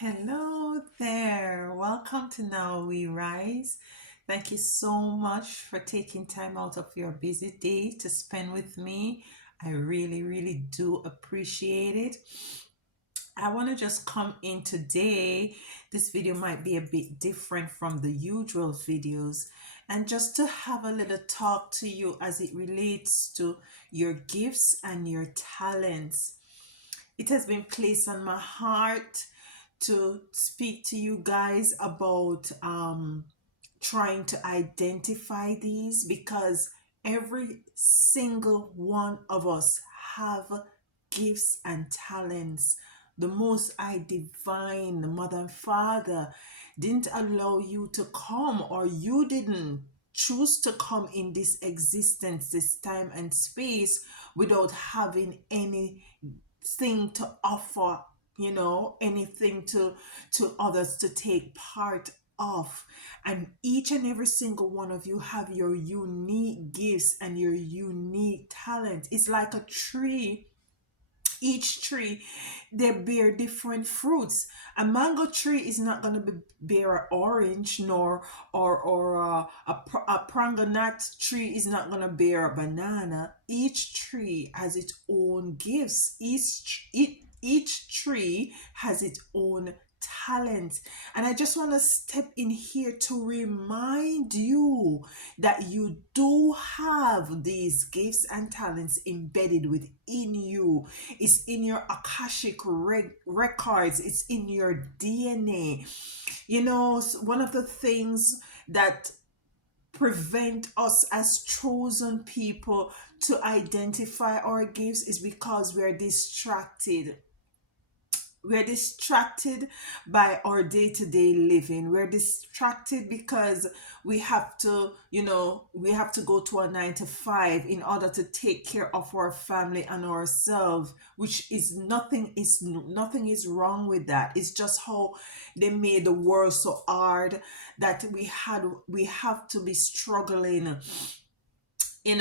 Hello there. Welcome to Now We Rise. Thank you so much for taking time out of your busy day to spend with me. I really, really do appreciate it. I want to just come in today. This video might be a bit different from the usual videos, and just to have a little talk to you as it relates to your gifts and your talents. It has been placed on my heart to speak to you guys about trying to identify these because every single one of us have gifts and talents. The Most High Divine, the Mother and Father, didn't allow you to come, or you didn't choose to come in this existence, this time and space, without having anything to offer, anything to others to take part of. And each and every single one of you have your unique gifts and your unique talent. It's like a tree. Each tree, they bear different fruits. A mango tree is not going to bear an orange, nor a pranganut tree is not going to bear a banana. Each tree has its own gifts. Each tree has its own talent. And I just want to step in here to remind you that you do have these gifts and talents embedded within you. It's in your Akashic records, it's in your DNA. One of the things that prevent us as chosen people to identify our gifts is because we're distracted by our day-to-day living. We're distracted because we have to go to a 9 to 5 in order to take care of our family and ourselves, which is nothing is wrong with that. It's just how they made the world so hard that we have to be struggling, in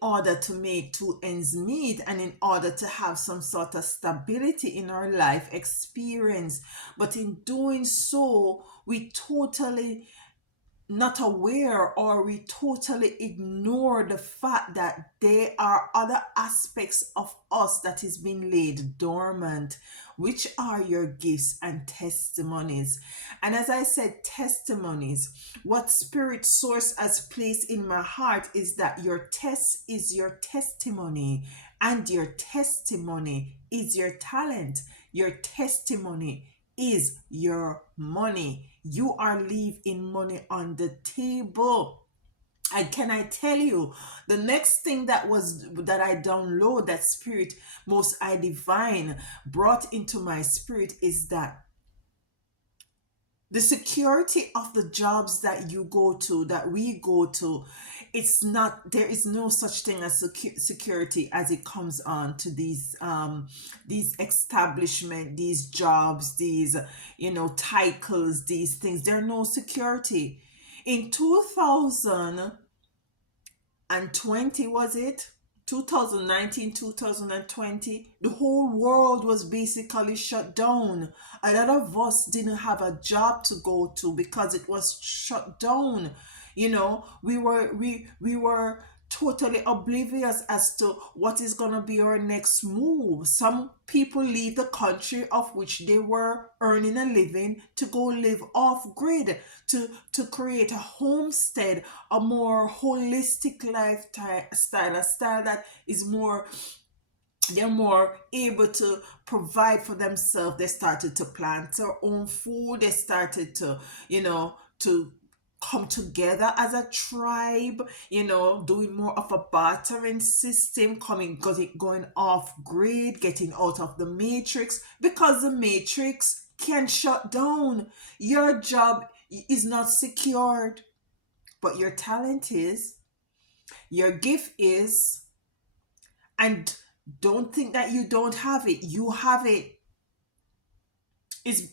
order to make two ends meet, and in order to have some sort of stability in our life experience. But in doing so, we totally not aware, or we totally ignore the fact that there are other aspects of us that is being laid dormant, which are your gifts and testimonies. And as I said, testimonies, what spirit source has placed in my heart is that your test is your testimony, and your testimony is your talent. Your testimony is your money. You are leaving money on the table. And can I tell you, the next thing that I download, that spirit most I divine brought into my spirit, is that the security of the jobs that you go to, that we go to, it's not, there is no such thing as security as it comes on to these establishment, these jobs, these titles, these things. There are no security. In 2020, was it 2019, 2020, the whole world was basically shut down. A lot of us didn't have a job to go to because it was shut down. We were totally oblivious as to what is going to be our next move. Some people leave the country of which they were earning a living to go live off grid, to create a homestead, a more holistic lifestyle, a style that is more, they're more able to provide for themselves. They started to plant their own food. They started to come together as a tribe, doing more of a bartering system, going off grid, getting out of the matrix, because the matrix can shut down. Your job is not secured, but your talent is, your gift is. And don't think that you don't have it. You have it.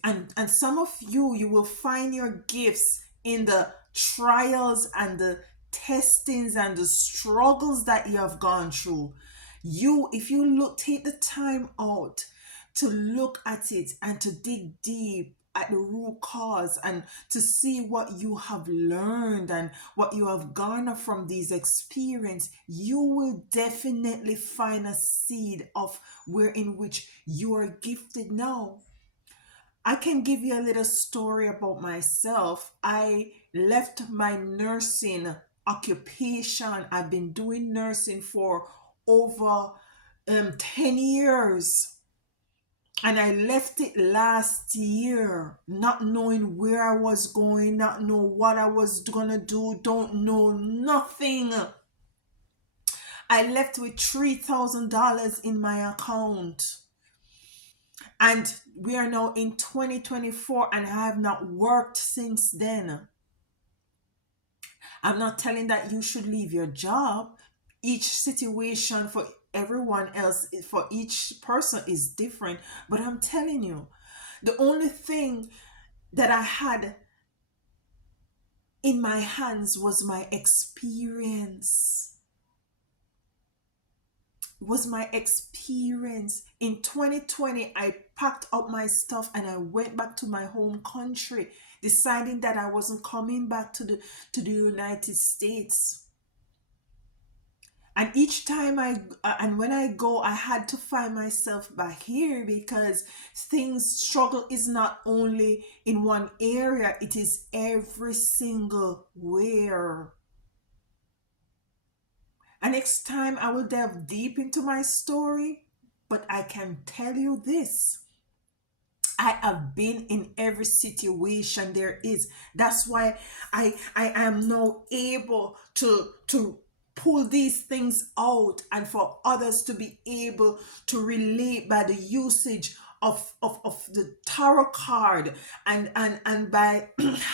And some of you will find your gifts in the trials and the testings and the struggles that you have gone through. If you take the time out to look at it and to dig deep, at the root cause and to see what you have learned and what you have garnered from these experience, you will definitely find a seed of where in which you are gifted now. I can give you a little story about myself. I left my nursing occupation. I've been doing nursing for over 10 years. And I left it last year, not knowing where I was going, not know what I was gonna do, don't know nothing. I left with $3,000 in my account. And we are now in 2024 and I have not worked since then. I'm not telling that you should leave your job. Each situation for everyone else, for each person is different. But I'm telling you, the only thing that I had in my hands was my experience. Was my experience. In 2020, I packed up my stuff and I went back to my home country, deciding that I wasn't coming back to the United States. And each time and when I go, I had to find myself back here because things struggle is not only in one area, it is every single where. And next time I will delve deep into my story, but I can tell you this. I have been in every situation there is. That's why I am now able to pull these things out and for others to be able to relate by the usage of the tarot card and by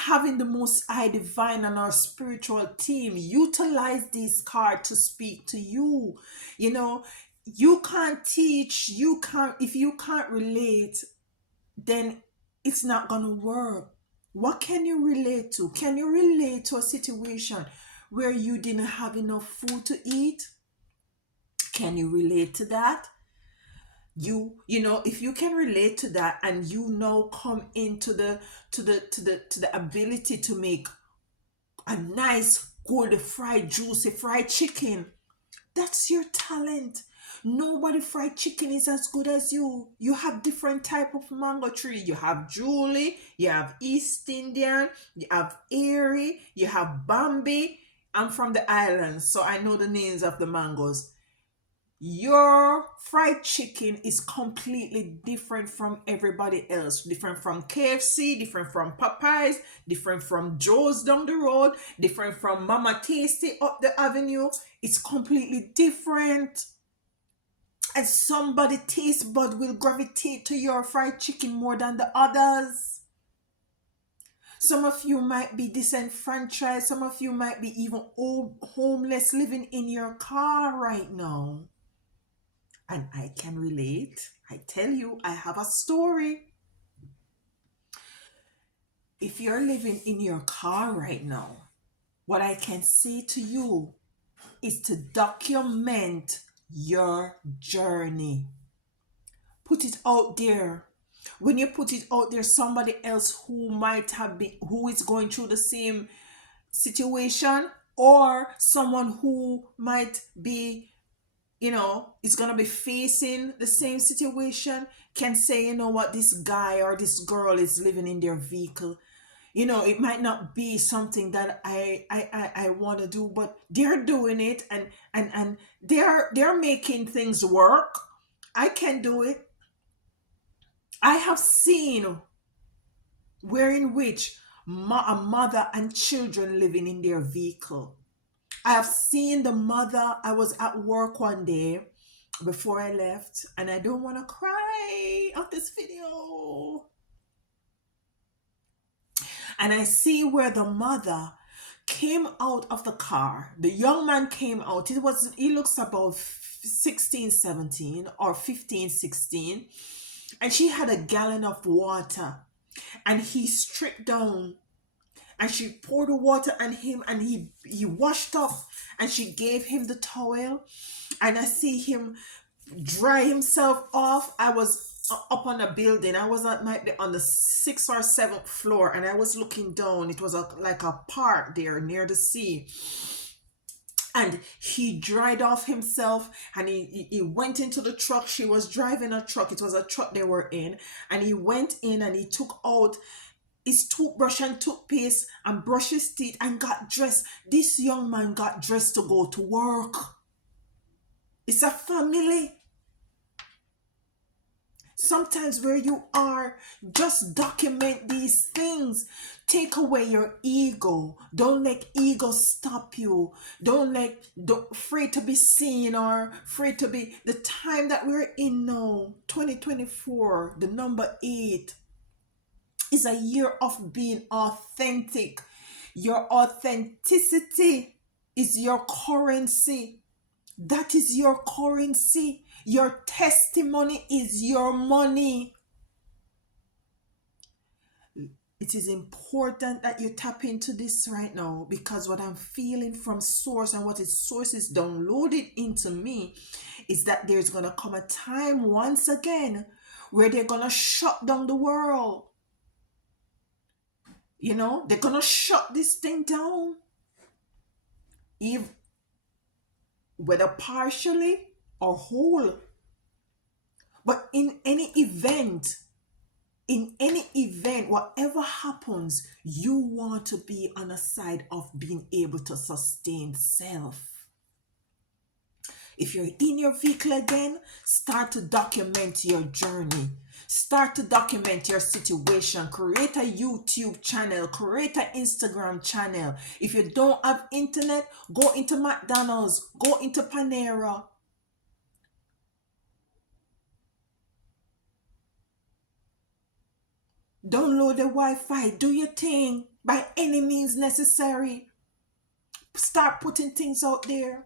having the most high divine and our spiritual team utilize these cards to speak to you. You know, you can't teach, you can't, if you can't relate, then it's not gonna work. What can you relate to? Can you relate to a situation where you didn't have enough food to eat? Can you relate to that? You know, if you can relate to that and you now come into the ability to make a nice good fried juicy fried chicken, that's your talent. Nobody fried chicken is as good as you. You have different type of mango tree. You have Julie, you have East Indian, you have Airy, you have Bambi. I'm from the islands, so I know the names of the mangoes. Your fried chicken is completely different from everybody else. Different from KFC, different from Popeyes, different from Joe's down the road, different from Mama Tasty up the avenue. It's completely different. And somebody taste bud will gravitate to your fried chicken more than the others. Some of you might be disenfranchised. Some of you might be even homeless living in your car right now. And I can relate. I tell you, I have a story. If you're living in your car right now, what I can say to you is to document your journey. Put it out there. When you put it out there, somebody else who might have been, who is going through the same situation, or someone who might be, is going to be facing the same situation, can say, you know what, this guy or this girl is living in their vehicle. It might not be something that I want to do, but they're doing it, and they're making things work. I can do it. I have seen where in which a mother and children living in their vehicle. I have seen the mother. I was at work one day before I left, and I don't want to cry on this video. And I see where the mother came out of the car. The young man came out. He looks about 16, 17 or 15, 16. And she had a gallon of water. And he stripped down. And she poured the water on him and he washed up. And she gave him the towel. And I see him dry himself off. I was up on a building. I was at might be on the sixth or seventh floor, and I was looking down. It was like a park there near the sea, and he dried off himself, and he went into the truck. She was driving a truck. It was a truck they were in, and he went in and he took out his toothbrush and toothpaste and brushed his teeth and got dressed. This young man got dressed to go to work. It's a family. Sometimes where you are, just document these things. Take away your ego. Don't let ego stop you. Don't afraid to be seen or afraid to be. The time that we're in now, 2024, the number 8, is a year of being authentic. Your authenticity is your currency. That is your currency. Your testimony is your money. It is important that you tap into this right now, because what I'm feeling from source and what its source is downloaded into me is that there's going to come a time once again where they're going to shut down the world. They're going to shut this thing down. If, whether partially or whole. But in any event, whatever happens, you want to be on a side of being able to sustain self. If you're in your vehicle again, start to document your journey. Start to document your situation. Create a YouTube channel. Create an Instagram channel. If you don't have internet, go into McDonald's. Go into Panera. Download the Wi-Fi. Do your thing by any means necessary. Start putting things out there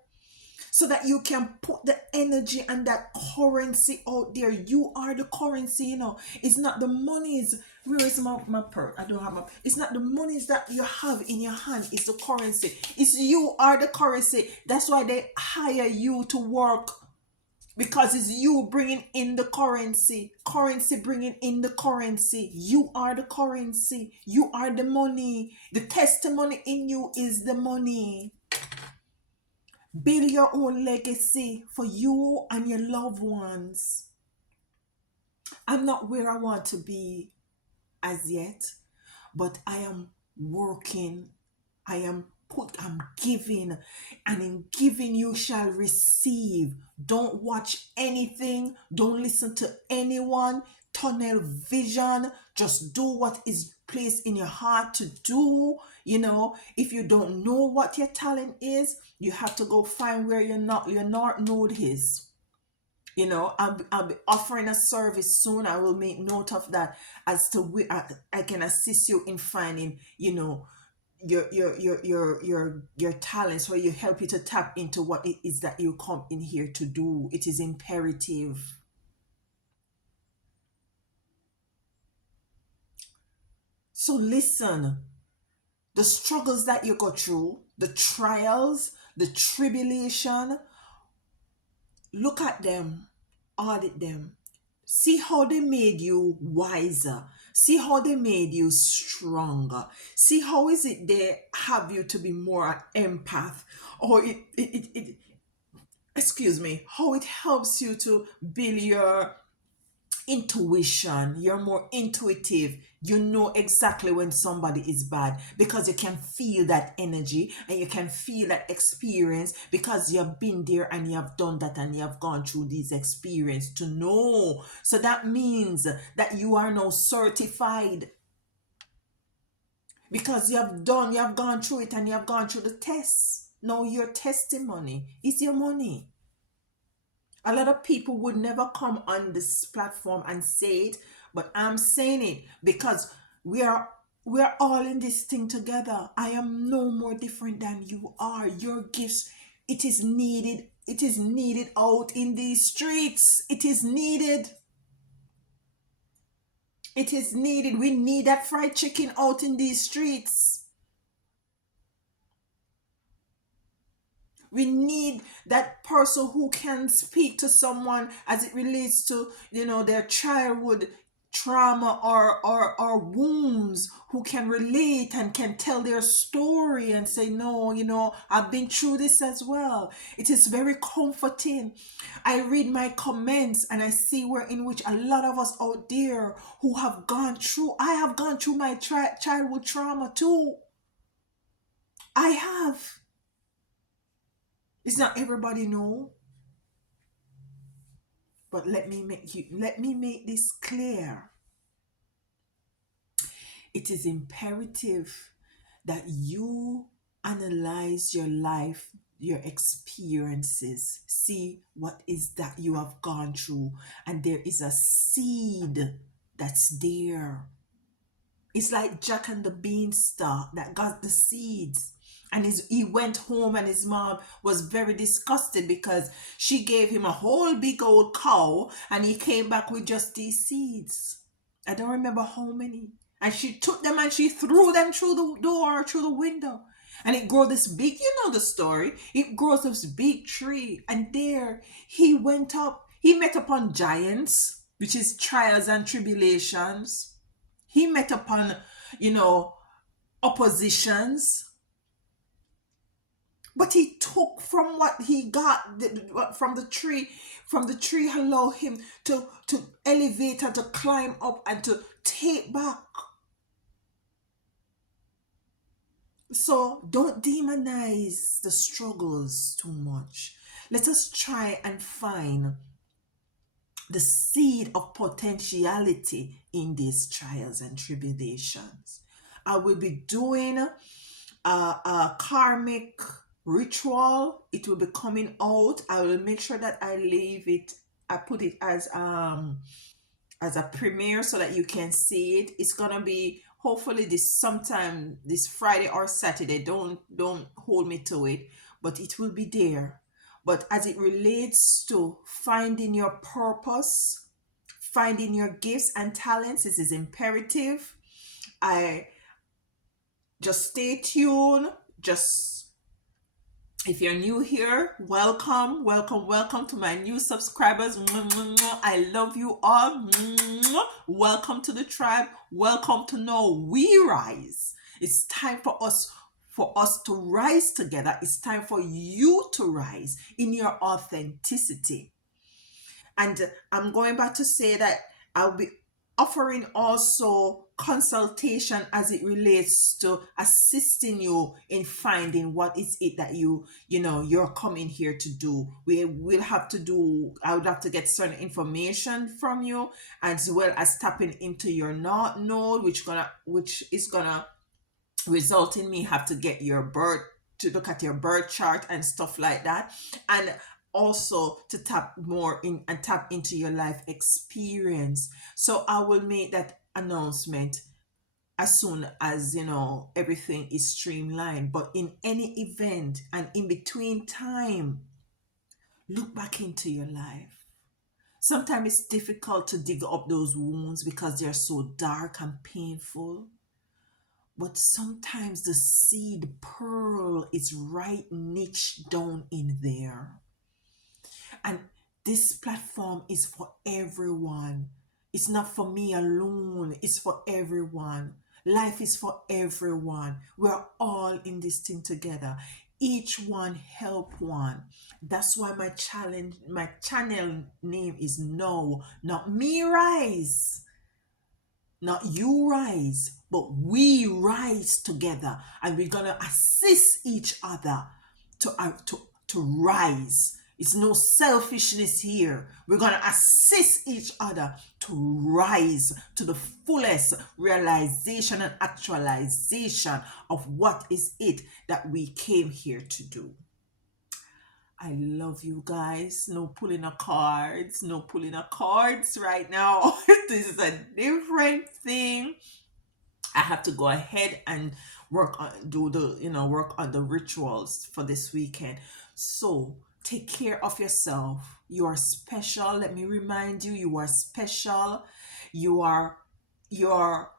so that you can put the energy and that currency out there. You are the currency, It's not the monies. Where is my purse? I don't have my. It's not the monies that you have in your hand. It's the currency. It's you are the currency. That's why they hire you to work. Because it's you bringing in the currency bringing in the currency. You are the currency. You are the money. The testimony in you is the money. Build your own legacy for you and your loved ones. I'm not where I want to be as yet, but I am working. I'm giving, and in giving you shall receive. Don't watch anything. Don't listen to anyone. Tunnel vision. Just do what is placed in your heart to do. If you don't know what your talent is, you have to go find where your North Node is. I'll be offering a service soon. I will make note of that as to where I can assist you in finding, your talents, where you help you to tap into what it is that you come in here to do. It is imperative. So listen, the struggles that you go through, the trials, the tribulation, look at them, audit them. See how they made you wiser. See how they made you stronger. See how is it they have you to be more an empath, or it excuse me, how it helps you to build your intuition. You're more intuitive. You know exactly when somebody is bad, because you can feel that energy and you can feel that experience, because you've been there and you have done that and you have gone through these experiences to know. So that means that you are now certified, because you have gone through it and you have gone through the tests. Now your testimony is your money. A lot of people would never come on this platform and say it, but I'm saying it because we're all in this thing together. I am no more different than you are. Your gifts, it is needed. It is needed out in these streets. It is needed. It is needed. We need that fried chicken out in these streets. We need that person who can speak to someone as it relates to, their childhood trauma or wounds, who can relate and can tell their story and say, no, I've been through this as well. It is very comforting. I read my comments and I see where in which a lot of us out there who have gone through, I have gone through my childhood trauma too. I have. It's not everybody know, but let me make this clear. It is imperative that you analyze your life, your experiences, see what is that you have gone through, and there is a seed that's there. It's like Jack and the Beanstalk that got the seeds. And he went home and his mom was very disgusted because she gave him a whole big old cow and he came back with just these seeds. I don't remember how many. And she took them and she threw them through the door, through the window. And it grew this big, you know the story. It grows this big tree. And there he went up. He met upon giants, which is trials and tribulations. He met upon, you know, oppositions. But he took from what he got from the tree. From the tree allowed him to elevate and to climb up and to take back. So don't demonize the struggles too much. Let us try and find the seed of potentiality in these trials and tribulations. I will be doing a karmic ritual. It will be coming out. I will make sure that I leave it. I put it as a premiere so that you can see it. It's gonna be hopefully this sometime this Friday or Saturday. Don't hold me to it, but it will be there. But as it relates to finding your purpose, finding your gifts and talents, this is imperative. I just stay tuned. Just if you're new here, welcome, welcome, welcome to my new subscribers. I love you all. Welcome to the tribe. Welcome to Know We Rise. It's time for us to rise together. It's time for you to rise in your authenticity. And I'm going back to say that I'll be offering also consultation as it relates to assisting you in finding what is it that you're coming here to do. I would have to get certain information from you, as well as tapping into your not node, which is gonna result in me have to get your birth to look at your birth chart and stuff like that, and also to tap more in and tap into your life experience. So I will make that announcement as soon as everything is streamlined. But in any event and in between time, look back into your life. Sometimes it's difficult to dig up those wounds because they're so dark and painful. But sometimes the seed pearl is right niche down in there. And this platform is for everyone. It's not for me alone, it's for everyone. Life is for everyone. We're all in this thing together. Each one help one. That's why my channel name is No, not Me Rise. Not you rise, but we rise together, and we're gonna assist each other to rise. It's no selfishness here. We're gonna assist each other to rise to the fullest realization and actualization of what is it that we came here to do. I love you guys. No pulling of cards. No pulling of cards right now. This is a different thing. I have to go ahead and work on the rituals for this weekend. So take care of yourself. You are special. Let me remind you, you are special. You are you're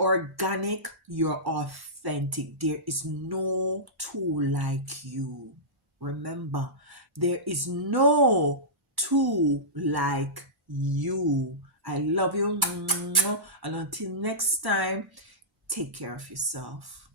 organic, you're authentic. There is no tool like you. Remember, there is no two like you. I love you. And until next time, take care of yourself.